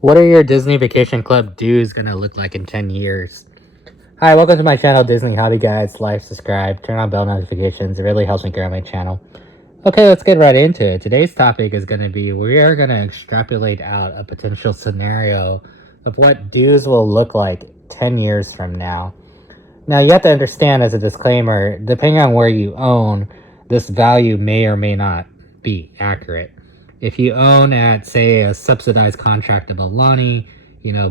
What are your Disney Vacation Club dues gonna look like in 10 years? Hi, welcome to my channel, Disney Hobby Guides. Like, subscribe, turn on bell notifications. It really helps me grow my channel. Okay, let's get right into it. Today's topic is going to be, we are going to extrapolate out a potential scenario of what dues will look like 10 years from now. Now, you have to understand, as a disclaimer, depending on where you own, this value may or may not be accurate. If you own at, say, a subsidized contract of Aulani,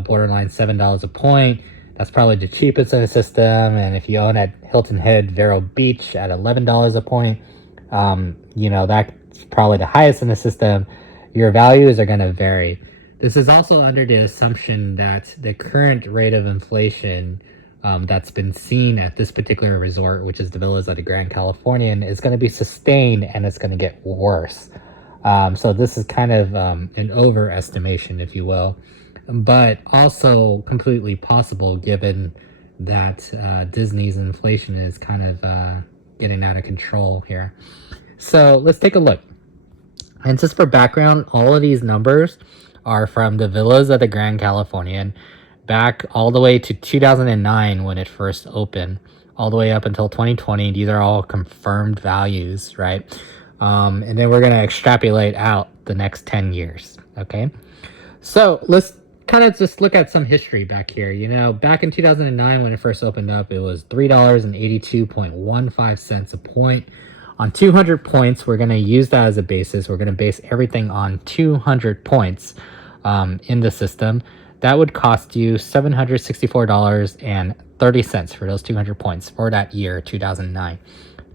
borderline $7 a point, that's probably the cheapest in the system. And if you own at Hilton Head Vero Beach at $11 a point, that's probably the highest in the system. Your values are going to vary. This is also under the assumption that the current rate of inflation that's been seen at this particular resort, which is the Villas at the Grand Californian, is going to be sustained and it's going to get worse. So this is kind of an overestimation, if you will, but also completely possible given that Disney's inflation is kind of getting out of control here. So let's take a look. And just for background, all of these numbers are from the Villas at the Grand Californian back all the way to 2009 when it first opened, all the way up until 2020. These are all confirmed values, right? And then we're going to extrapolate out the next 10 years, okay? So let's kind of just look at some history back here. Back in 2009 when it first opened up, it was $3.82.15 a point. On 200 points, we're going to use that as a basis. We're going to base everything on 200 points in the system. That would cost you $764.30 for those 200 points for that year, 2009.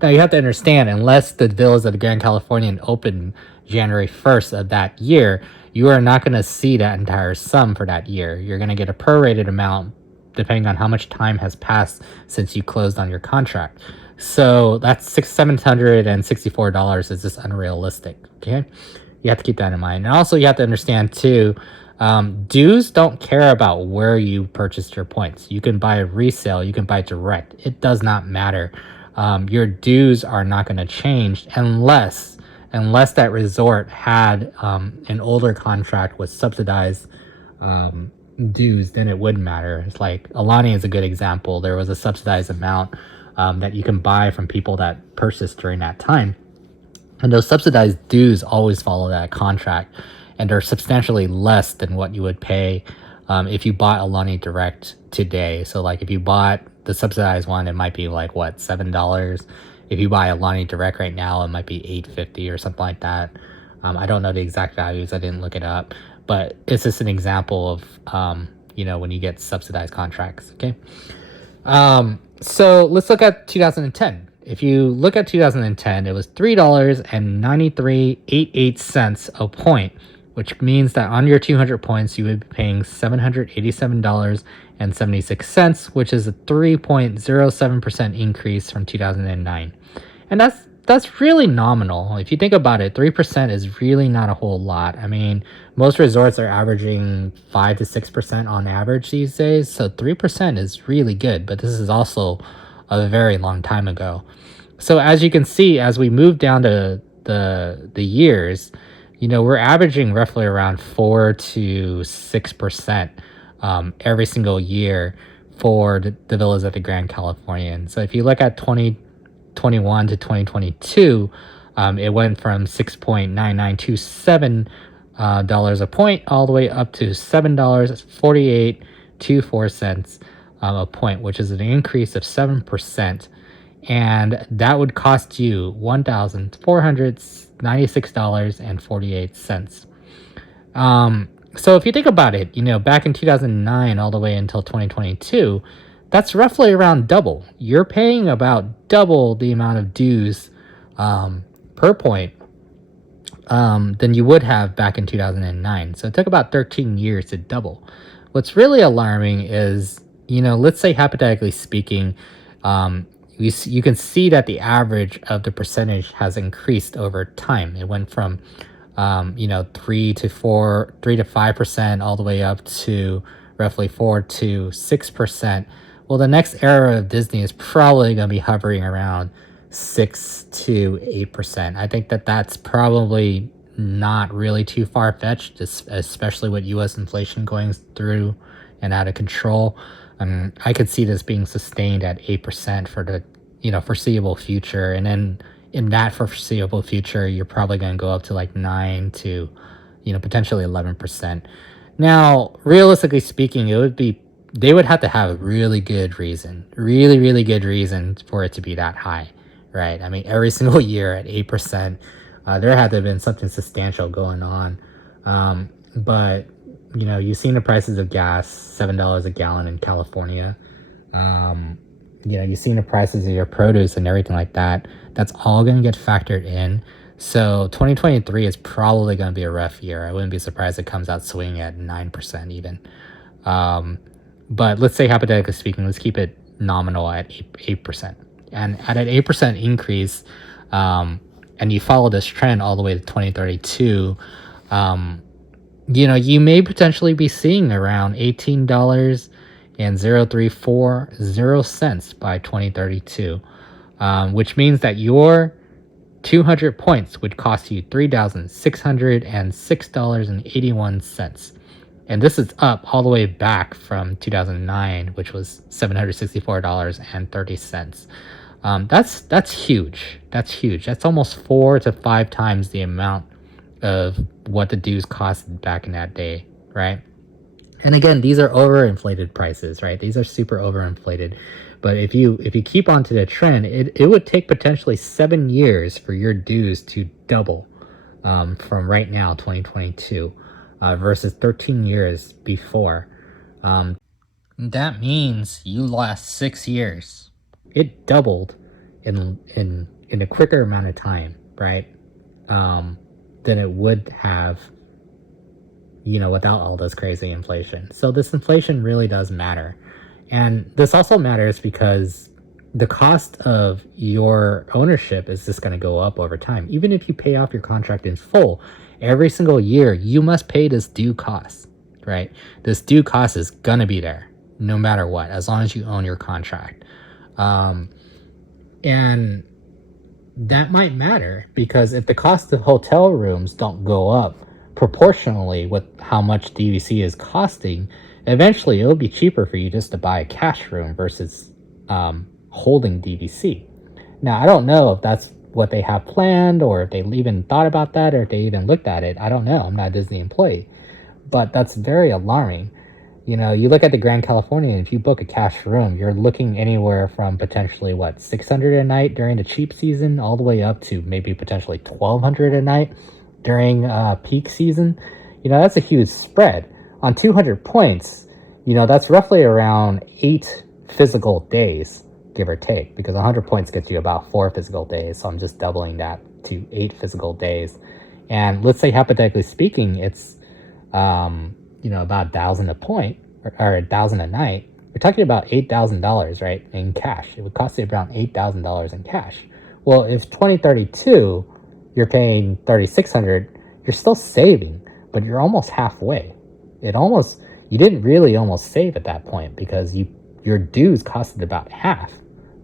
Now, you have to understand, unless the Villas of the Grand Californian opened January 1st of that year, you are not going to see that entire sum for that year. You're going to get a prorated amount depending on how much time has passed since you closed on your contract. So that's $764 is just unrealistic, okay? You have to keep that in mind. And also you have to understand too, dues don't care about where you purchased your points. You can buy resale, you can buy direct. It does not matter. Your dues are not going to change unless that resort had an older contract with subsidized dues, then it would matter. It's like Aulani is a good example. There was a subsidized amount that you can buy from people that purchased during that time. And those subsidized dues always follow that contract, and they're substantially less than what you would pay if you bought Aulani direct today. So like if you bought the subsidized one, it might be like what, $7. If you buy Aulani direct right now, it might be $8.50 or something like that. I don't know the exact values. I didn't look it up, but it's just an example of when you get subsidized contracts. Okay. So let's look at 2010. If you look at 2010, it was $3.9388 a point, which means that on your 200 points, you would be paying $787.76, which is a 3.07% increase from 2009. And that's really nominal. If you think about it, 3% is really not a whole lot. I mean, most resorts are averaging 5 to 6% on average these days, so 3% is really good, but this is also a very long time ago. So as you can see, as we move down to the years, we're averaging roughly around 4 to 6% every single year for the Villas at the Grand Californian. So if you look at 2021 to 2022, it went from $6.9927 a point all the way up to $7.4824 a point, which is an increase of 7%. And that would cost you $1,496.48. So if you think about it, back in 2009 all the way until 2022, that's roughly around double. You're paying about double the amount of dues per point than you would have back in 2009. So it took about 13 years to double. What's really alarming is, let's say hypothetically speaking, you can see that the average of the percentage has increased over time. It went from 3 to 5% all the way up to roughly 4 to 6%. Well, the next era of Disney is probably going to be hovering around 6 to 8%. I think that's probably not really too far-fetched, especially with U.S. inflation going through and out of control. I could see this being sustained at 8% for the foreseeable future, and then in that foreseeable future, you're probably going to go up to like 9 to potentially 11%. Now, realistically speaking, they would have to have a really good reason, really good reason for it to be that high, right? I mean, every single year at 8%, there had to have been something substantial going on. But you've seen the prices of gas, $7 a gallon in California. You've seen the prices of your produce and everything like that. That's all going to get factored in. So 2023 is probably going to be a rough year. I wouldn't be surprised if it comes out swinging at 9% even. But let's say, hypothetically speaking, let's keep it nominal at 8%. And at an 8% increase, and you follow this trend all the way to 2032, you may potentially be seeing around $18.0340 by 2032, which means that your 200 points would cost you $3,606.81. And this is up all the way back from 2009, which was $764.30. That's huge. That's huge. That's almost 4 to 5 times the amount of what the dues cost back in that day, right? And again, these are overinflated prices, right? These are super overinflated. But if you keep on to the trend, it would take potentially 7 years for your dues to double from right now, 2022, versus 13 years before. That means you lost 6 years. It doubled in a quicker amount of time, right? Than it would have, without all this crazy inflation. So this inflation really does matter. And this also matters because the cost of your ownership is just going to go up over time. Even if you pay off your contract in full, every single year, you must pay this due cost, right? This due cost is going to be there no matter what, as long as you own your contract. And that might matter because if the cost of hotel rooms don't go up proportionally with how much DVC is costing, eventually it'll be cheaper for you just to buy a cash room versus holding DVC. Now, I don't know if that's what they have planned or if they even thought about that or if they even looked at it. I don't know. I'm not a Disney employee. But that's very alarming. You look at the Grand Californian, if you book a cash room, you're looking anywhere from potentially, $600 a night during the cheap season all the way up to maybe potentially $1,200 a night during peak season. That's a huge spread. On 200 points, that's roughly around 8 physical days, give or take, because 100 points gets you about 4 physical days. So I'm just doubling that to 8 physical days. And let's say, hypothetically speaking, it's, about $1,000 a point or $1,000 a night. We're talking about $8,000, right, in cash. It would cost you around $8,000 in cash. Well, if 2032, you're paying $3,600, you're still saving, but you're almost halfway. You didn't really almost save at that point because your dues costed about half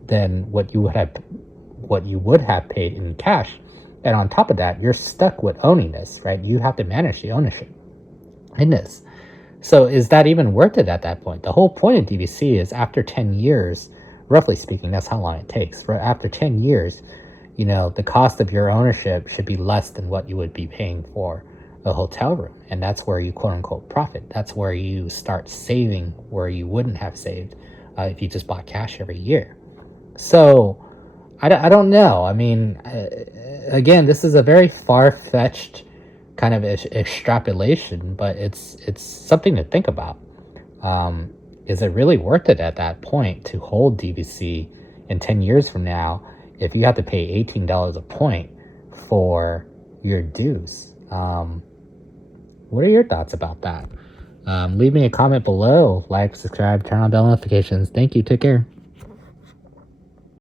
than what you would have paid in cash. And on top of that, you're stuck with owning this, right? You have to manage the ownership in this. So is that even worth it at that point? The whole point of DVC is after 10 years, roughly speaking, that's how long it takes. After 10 years, the cost of your ownership should be less than what you would be paying for a hotel room. And that's where you quote unquote profit. That's where you start saving where you wouldn't have saved if you just bought cash every year. So I don't know. I mean, again, this is a very far-fetched kind of extrapolation, but it's something to think about. Is it really worth it at that point to hold DVC in 10 years from now if you have to pay $18 a point for your dues? What are your thoughts about that? Leave me a comment below. Like, subscribe, turn on bell notifications. Thank you. Take care.